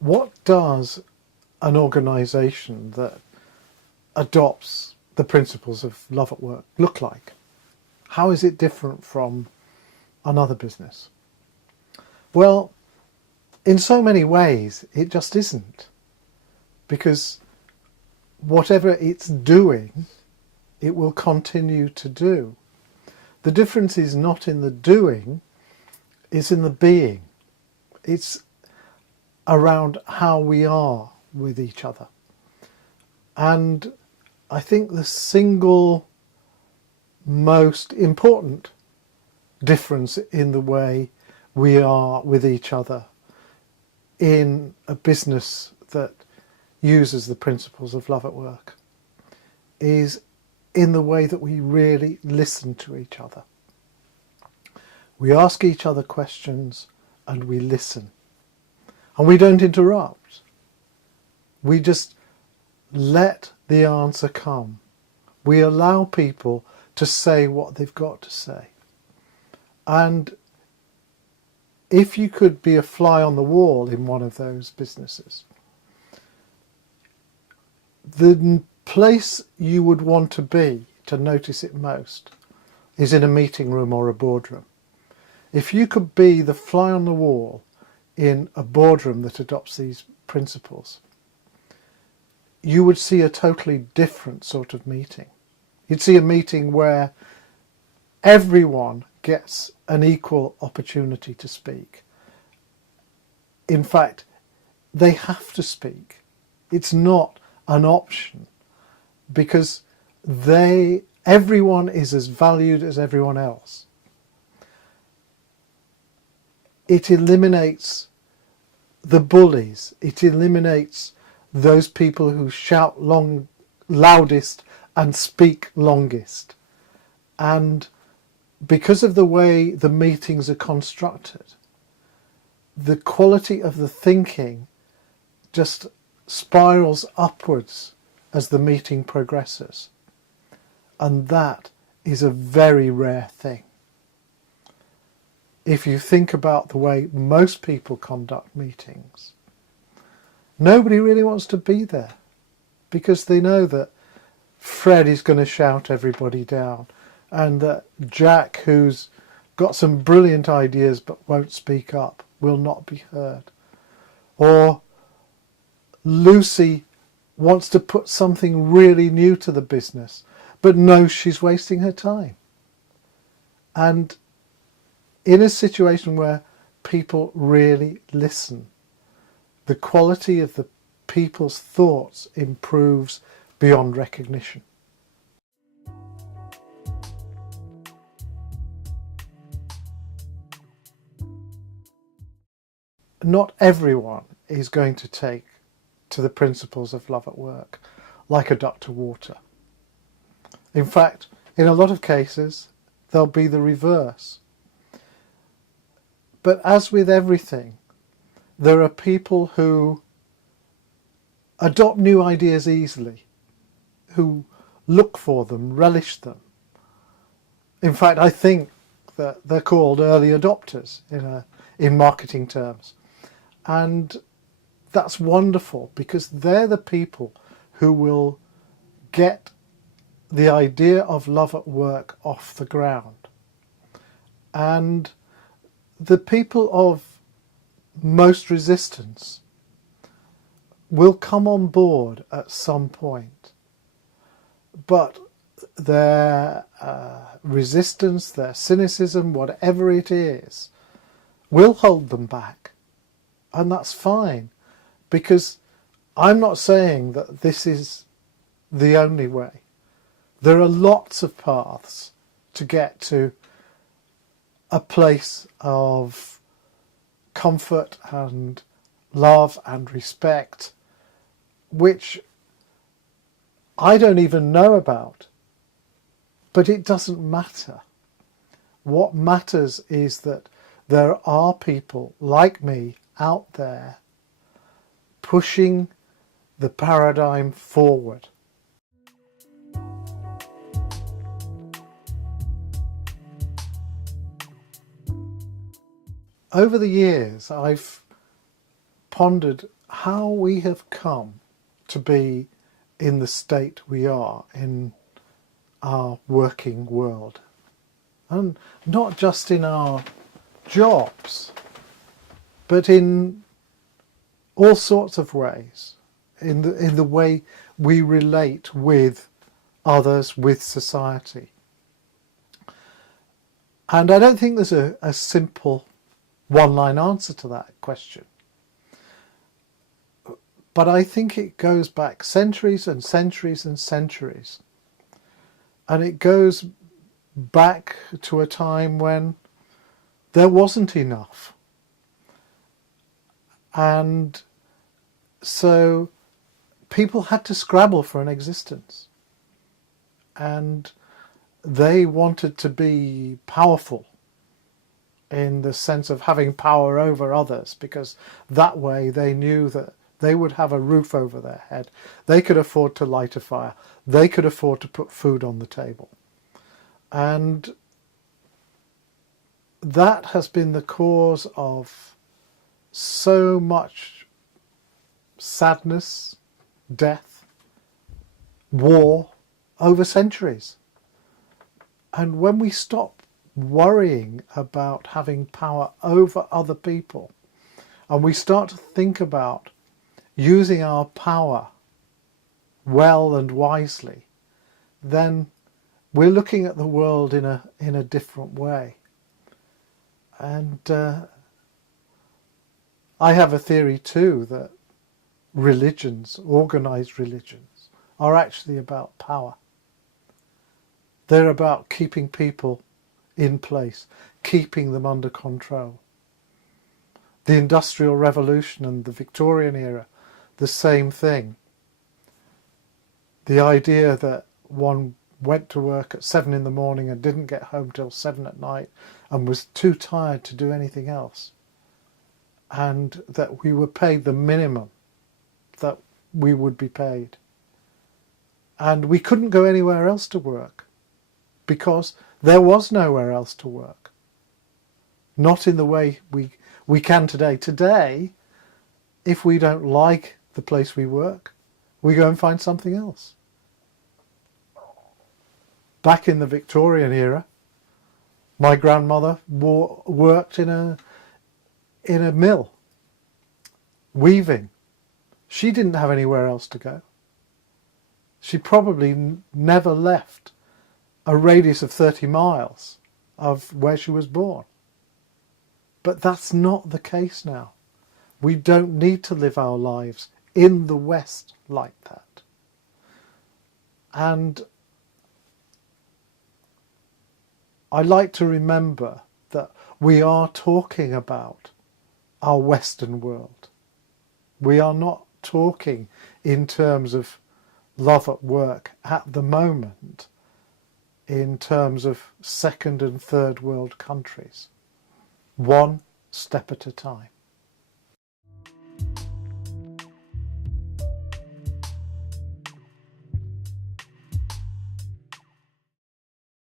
What does an organisation that adopts the principles of love at work look like? How is it different from another business? Well, in so many ways, it just isn't. Because whatever it's doing, it will continue to do. The difference is not in the doing, it's in the being. It's around how we are with each other. And I think the single most important difference in the way we are with each other in a business that uses the principles of love at work is in the way that we really listen to each other. We ask each other questions and we listen. And we don't interrupt. We just let the answer come. We allow people to say what they've got to say. And if you could be a fly on the wall in one of those businesses, the place you would want to be to notice it most is in a meeting room or a boardroom. If you could be the fly on the wall in a boardroom that adopts these principles, you would see a totally different sort of meeting. You'd see a meeting where everyone gets an equal opportunity to speak. In fact, they have to speak. It's not an option, because everyone is as valued as everyone else. It eliminates the bullies. It eliminates those people who shout loudest and speak longest. And because of the way the meetings are constructed, the quality of the thinking just spirals upwards as the meeting progresses. And that is a very rare thing. If you think about the way most people conduct meetings, nobody really wants to be there because they know that Fred is going to shout everybody down, and that Jack, who's got some brilliant ideas but won't speak up, will not be heard. Or Lucy wants to put something really new to the business but knows she's wasting her time. And in a situation where people really listen, the quality of the people's thoughts improves beyond recognition. Not everyone is going to take to the principles of love at work like a duck to water. In fact, in a lot of cases, they'll be the reverse. But as with everything, there are people who adopt new ideas easily, who look for them, relish them. In fact, I think that they're called early adopters in marketing terms. And that's wonderful, because they're the people who will get the idea of love at work off the ground. And the people of most resistance will come on board at some point, but their resistance, their cynicism, whatever it is, will hold them back. And that's fine, because I'm not saying that this is the only way. There are lots of paths to get to a place of comfort and love and respect, which I don't even know about. But it doesn't matter. What matters is that there are people like me out there pushing the paradigm forward. Over the years, I've pondered how we have come to be in the state we are in our working world. And not just in our jobs, but in all sorts of ways, in the way we relate with others, with society. And I don't think there's a simple one-line answer to that question. But I think it goes back centuries and centuries and centuries. And it goes back to a time when there wasn't enough. And so people had to scrabble for an existence. And they wanted to be powerful in the sense of having power over others, because that way they knew that they would have a roof over their head. They could afford to light a fire. They could afford to put food on the table. And that has been the cause of so much sadness, death, war over centuries. And when we stop worrying about having power over other people, and we start to think about using our power well and wisely, then we're looking at the world in a different way. And I have a theory too that religions, organised religions, are actually about power. They're about keeping people in place, keeping them under control. The Industrial Revolution and the Victorian era, the same thing. The idea that one went to work at 7 in the morning and didn't get home till 7 at night and was too tired to do anything else. And that we were paid the minimum that we would be paid. And we couldn't go anywhere else to work because there was nowhere else to work. Not in the way we can today. Today, if we don't like the place we work, we go and find something else. Back in the Victorian era, my grandmother worked in a mill, weaving. She didn't have anywhere else to go. She probably never left a radius of 30 miles of where she was born. But that's not the case now. We don't need to live our lives in the West like that. And I like to remember that we are talking about our Western world. We are not talking in terms of love at work at the moment in terms of second and third world countries. One step at a time.